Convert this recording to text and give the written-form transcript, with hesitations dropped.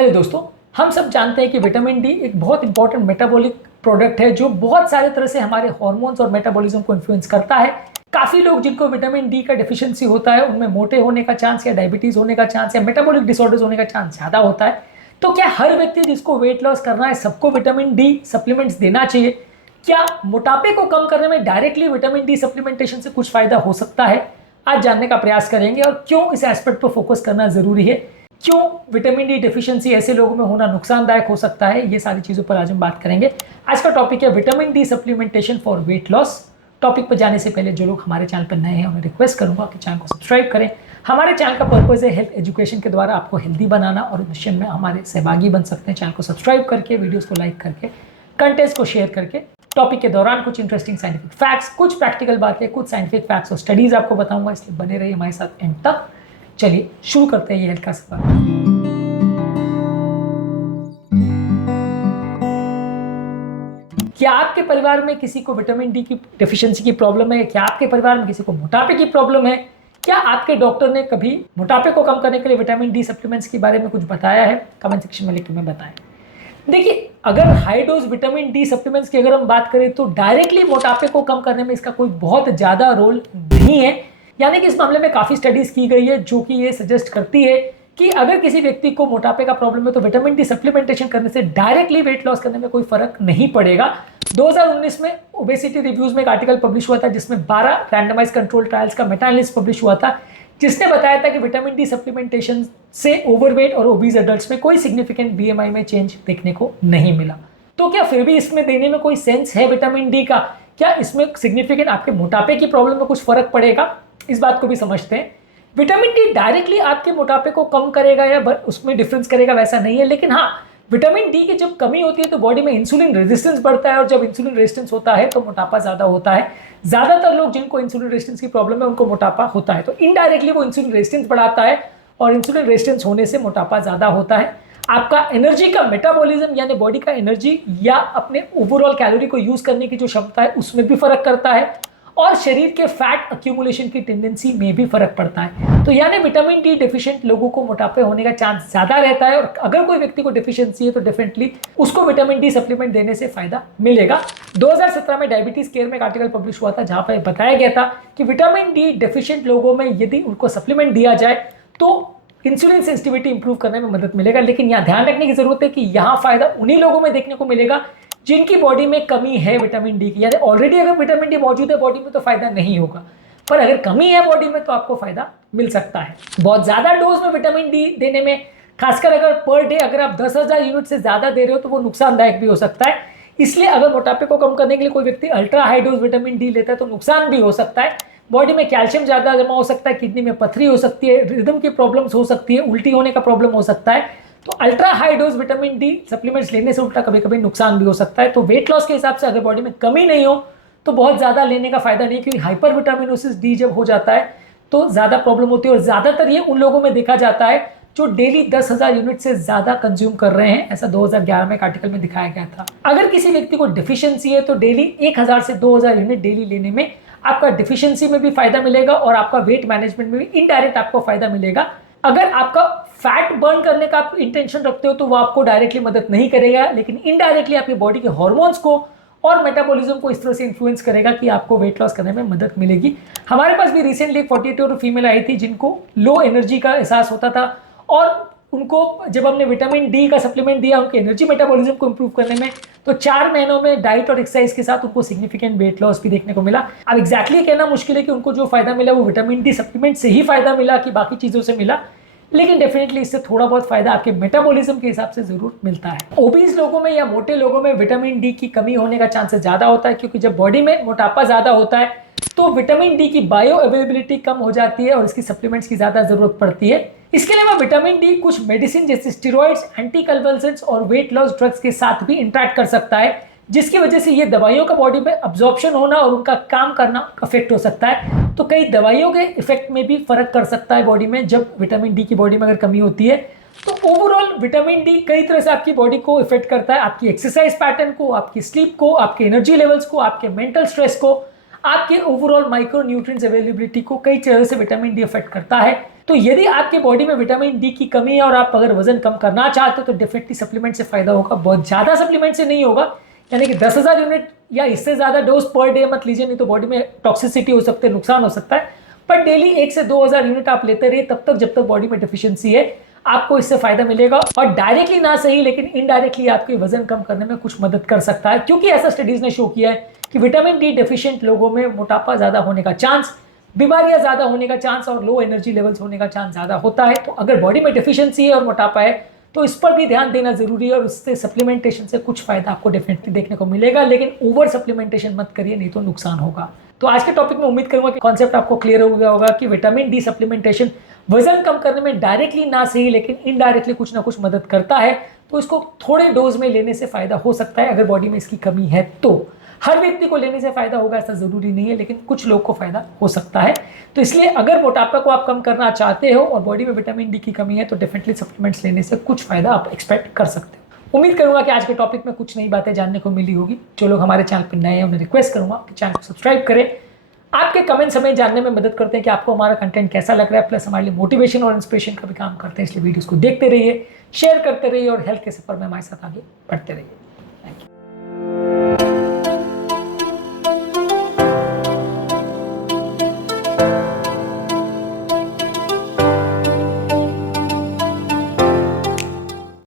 Hello दोस्तों, हम सब जानते हैं कि विटामिन डी एक बहुत इंपॉर्टेंट मेटाबॉलिक प्रोडक्ट है जो बहुत सारे तरह से हमारे हार्मोन्स और मेटाबॉलिज्म को इन्फ्लुएंस करता है। काफ़ी लोग जिनको विटामिन डी का डिफिशिएंसी होता है उनमें मोटे होने का चांस या डायबिटीज़ होने का चांस या मेटाबॉलिक डिसऑर्डर्स होने का चांस ज़्यादा होता है। तो क्या हर व्यक्ति जिसको वेट लॉस करना है सबको विटामिन डी सप्लीमेंट्स देना चाहिए? क्या मोटापे को कम करने में डायरेक्टली विटामिन डी सप्लीमेंटेशन से कुछ फायदा हो सकता है? आज जानने का प्रयास करेंगे और क्यों इस एस्पेक्ट पर फोकस करना जरूरी है, क्यों विटामिन डी डिफिशिएंसी ऐसे लोगों में होना नुकसानदायक हो सकता है, ये सारी चीज़ों पर आज हम बात करेंगे। आज का टॉपिक है vitamin D supplementation for weight loss. Topic पर जाने से पहले जो लोग हमारे चैनल पर नए हैं उन्हें रिक्वेस्ट करूंगा कि चैनल को सब्सक्राइब करें। हमारे चैनल का पर्पज़ है हेल्थ एजुकेशन के द्वारा आपको हेल्दी बनाना और मिशन में हमारे सहभागी बन सकते हैं। चैनल को सब्सक्राइब करके, वीडियोज़ को लाइक करके, कंटेंट्स को शेयर करके। टॉपिक के दौरान कुछ इंटरेस्टिंग साइंटिफिक फैक्ट्स, कुछ प्रैक्टिकल बातें, कुछ साइंटिफिक फैक्ट्स और स्टडीज़ आपको बताऊंगा, इसलिए बने रहिए हमारे साथ एंड तक। चलिए शुरू करते हैं ये हेल्थ का सफर। क्या आपके परिवार में किसी को विटामिन डी की डेफिशिएंसी की प्रॉब्लम है? क्या आपके परिवार में किसी को मोटापे की प्रॉब्लम है? क्या आपके डॉक्टर ने कभी मोटापे को कम करने के लिए विटामिन डी सप्लीमेंट्स के बारे में कुछ बताया है? कमेंट सेक्शन में लिख के हमें बताएं। देखिए, अगर high dose vitamin D supplements की अगर हम बात करें तो डायरेक्टली मोटापे को कम करने में इसका कोई बहुत ज़्यादा रोल नहीं है। यानी कि इस मामले में काफ़ी स्टडीज़ की गई है जो कि ये सजेस्ट करती है कि अगर किसी व्यक्ति को मोटापे का प्रॉब्लम है तो विटामिन डी सप्लीमेंटेशन करने से डायरेक्टली वेट लॉस करने में कोई फर्क नहीं पड़ेगा। 2019 में ओबेसिटी रिव्यूज में एक आर्टिकल पब्लिश हुआ था जिसमें 12 रैंडमाइज कंट्रोल ट्रायल्स का मेटा एनालिसिस पब्लिश हुआ था, जिसने बताया था कि विटामिन डी सप्लीमेंटेशन से ओवरवेट और ओबीज एडल्ट्स में कोई सिग्निफिकेंट बीएमआई में चेंज देखने को नहीं मिला। तो क्या फिर भी इसमें देने में कोई सेंस है विटामिन डी का? क्या इसमें सिग्निफिकेंट आपके मोटापे की प्रॉब्लम में कुछ फर्क पड़ेगा? इस बात को भी समझते हैं। विटामिन डी डायरेक्टली आपके मोटापे को कम करेगा या उसमें डिफरेंस करेगा वैसा नहीं है, लेकिन हाँ, विटामिन डी की जब कमी होती है तो बॉडी में इंसुलिन रेजिस्टेंस बढ़ता है और जब इंसुलिन रेजिस्टेंस होता है तो मोटापा ज़्यादा होता है। ज़्यादातर लोग जिनको इंसुलिन रेजिस्टेंस की प्रॉब्लम है उनको मोटापा होता है, तो इनडायरेक्टली वो इंसुलिन रेजिस्टेंस बढ़ाता है और इंसुलिन रेजिस्टेंस होने से मोटापा ज़्यादा होता है। आपका एनर्जी का मेटाबॉलिज्म यानी बॉडी का एनर्जी या अपने ओवरऑल कैलोरी को यूज़ करने की जो क्षमता है उसमें भी फर्क करता है और शरीर के फैट अक्यूमुलेशन की टेंडेंसी में भी फर्क पड़ता है। तो यानी विटामिन डी डेफिशिएंट लोगों को मोटापे होने का चांस ज़्यादा रहता है और अगर कोई व्यक्ति को डेफिशिएंसी है तो डेफिनेटली उसको विटामिन डी सप्लीमेंट देने से फायदा मिलेगा। 2017 में डायबिटीज केयर में एक आर्टिकल पब्लिश हुआ था जहां पर बताया गया था कि विटामिन डी डेफिशिएंट लोगों में यदि उनको सप्लीमेंट दिया जाए तो इंसुलिन सेंसिटिविटी इंप्रूव करने में मदद मिलेगा। लेकिन यहाँ ध्यान रखने की जरूरत है कि यहाँ फायदा उन्हीं लोगों में देखने को मिलेगा जिनकी बॉडी में कमी है विटामिन डी की। यानी ऑलरेडी अगर विटामिन डी मौजूद है बॉडी में तो फायदा नहीं होगा, पर अगर कमी है बॉडी में तो आपको फायदा मिल सकता है। बहुत ज्यादा डोज में विटामिन डी देने में, खासकर अगर पर डे अगर आप 10,000 यूनिट से ज्यादा दे रहे हो तो वो नुकसानदायक भी हो सकता है। इसलिए अगर मोटापे को कम करने के लिए कोई व्यक्ति ultra high dose vitamin D लेता है तो नुकसान भी हो सकता है। बॉडी में कैल्शियम ज्यादा जमा हो सकता है, किडनी में पथरी हो सकती है, रिदम की प्रॉब्लम्स हो सकती है, उल्टी होने का प्रॉब्लम हो सकता है। तो ultra high dose vitamin D supplements लेने से उल्टा कभी कभी नुकसान भी हो सकता है। तो वेट लॉस के हिसाब से अगर बॉडी में कमी नहीं हो तो बहुत ज़्यादा लेने का फायदा नहीं, क्योंकि हाइपर विटामिनोसिस डी जब हो जाता है तो ज़्यादा प्रॉब्लम होती है और ज़्यादातर ये उन लोगों में देखा जाता है जो डेली 10,000 यूनिट से ज़्यादा कंज्यूम कर रहे हैं। ऐसा 2011 में एक आर्टिकल में दिखाया गया था। अगर किसी व्यक्ति को डिफिशियंसी है तो डेली 1,000 से 2,000 यूनिट डेली लेने में आपका डिफिशियंसी में भी फायदा मिलेगा और आपका वेट मैनेजमेंट में भी इनडायरेक्ट आपको फायदा मिलेगा। अगर आपका फैट बर्न करने का आप इंटेंशन रखते हो तो वो आपको डायरेक्टली मदद नहीं करेगा, लेकिन इनडायरेक्टली आपकी बॉडी के हार्मोन्स को और मेटाबॉलिज्म को इस तरह से इन्फ्लुएंस करेगा कि आपको वेट लॉस करने में मदद मिलेगी। हमारे पास भी रिसेंटली 42 फीमेल आई थी जिनको लो एनर्जी का एहसास होता था और उनको जब हमने विटामिन डी का सप्लीमेंट दिया उनके एनर्जी मेटाबॉलिज्म को इंप्रूव करने में, तो 4 महीनों में डाइट और एक्सरसाइज के साथ उनको सिग्निफिकेंट वेट लॉस भी देखने को मिला। अब एग्जैक्टली कहना मुश्किल है कि उनको जो फायदा मिला वो विटामिन डी सप्लीमेंट से ही फायदा मिला कि बाकी चीज़ों से मिला, लेकिन डेफिनेटली इससे थोड़ा बहुत फायदा आपके मेटाबॉलिज्म के हिसाब से जरूर मिलता है। ओबीज लोगों में या मोटे लोगों में विटामिन डी की कमी होने का चांसेस ज्यादा होता है, क्योंकि जब बॉडी में मोटापा ज्यादा होता है तो विटामिन डी की बायो अवेलेबिलिटी कम हो जाती है और इसकी सप्लीमेंट्स की ज्यादा जरूरत पड़ती है। इसके अलावा विटामिन डी कुछ मेडिसिन जैसे स्टेरॉइड्स, एंटीकन्वल्सेंट्स और वेट लॉस ड्रग्स के साथ भी इंटरेक्ट कर सकता है, जिसकी वजह से ये दवाइयों का बॉडी में अब्जॉर्प्शन होना और उनका काम करना अफेक्ट हो सकता है। तो कई दवाइयों के इफेक्ट में भी फर्क कर सकता है बॉडी में जब विटामिन डी की बॉडी में अगर कमी होती है। तो ओवरऑल विटामिन डी कई तरह से आपकी बॉडी को इफेक्ट करता है, आपकी एक्सरसाइज पैटर्न को, आपकी स्लीप को, आपके एनर्जी लेवल्स को, आपके मेंटल स्ट्रेस को, आपके ओवरऑल माइक्रो न्यूट्रिएंट्स अवेलेबिलिटी को कई तरह से विटामिन डी अफेक्ट करता है। तो यदि आपके बॉडी में विटामिन डी की कमी है और आप अगर वजन कम करना चाहते हो तो डेफिनेटली सप्लीमेंट से फायदा होगा, बहुत ज़्यादा सप्लीमेंट से नहीं होगा। यानी कि 10,000 यूनिट या इससे ज़्यादा डोज पर डे मत लीजिए, नहीं तो बॉडी में टॉक्सिसिटी हो सकती है, नुकसान हो सकता है। पर डेली 1 से 2,000 यूनिट आप लेते रहिए तब तक जब तक बॉडी में डिफिशियंसी है, आपको इससे फायदा मिलेगा। और डायरेक्टली ना सही लेकिन इनडायरेक्टली आपके वजन कम करने में कुछ मदद कर सकता है, क्योंकि ऐसा स्टडीज ने शो किया है कि विटामिन डी डेफिशिएंट लोगों में मोटापा ज़्यादा होने का चांस, बीमारियां ज़्यादा होने का चांस और लो एनर्जी लेवल्स होने का चांस ज़्यादा होता है। तो अगर बॉडी में डेफिशिएंसी है और मोटापा है तो इस पर भी ध्यान देना जरूरी है, और उससे सप्लीमेंटेशन से कुछ फायदा आपको डेफिनेटली देखने को मिलेगा, लेकिन ओवर सप्लीमेंटेशन मत करिए, नहीं तो नुकसान होगा। तो आज के टॉपिक में उम्मीद करूंगा कि कॉन्सेप्ट आपको क्लियर हो गया होगा कि विटामिन डी सप्लीमेंटेशन वजन कम करने में डायरेक्टली ना सही लेकिन इनडायरेक्टली कुछ ना कुछ मदद करता है। तो इसको थोड़े डोज में लेने से फायदा हो सकता है अगर बॉडी में इसकी कमी है तो। हर व्यक्ति को लेने से फायदा होगा ऐसा जरूरी नहीं है, लेकिन कुछ लोग को फायदा हो सकता है। तो इसलिए अगर मोटापा को आप कम करना चाहते हो और बॉडी में विटामिन डी की कमी है तो डेफिनेटली सप्लीमेंट्स लेने से कुछ फायदा आप एक्सपेक्ट कर सकते हो। उम्मीद करूंगा कि आज के टॉपिक में कुछ नई बातें जानने को मिली होगी। जो लोग हमारे चैनल पर नए हैं उन्हें रिक्वेस्ट करूंगा कि चैनल को सब्सक्राइब करें। आपके कमेंट्स हमें जानने में मदद करते हैं कि आपको हमारा कंटेंट कैसा लग रहा है, प्लस हमारे लिए मोटिवेशन और इंस्पिरेशन का भी काम करते हैं। इसलिए वीडियोस को देखते रहिए, शेयर करते रहिए और हेल्थ के सफर में हमारे साथ आगे बढ़ते रहिए।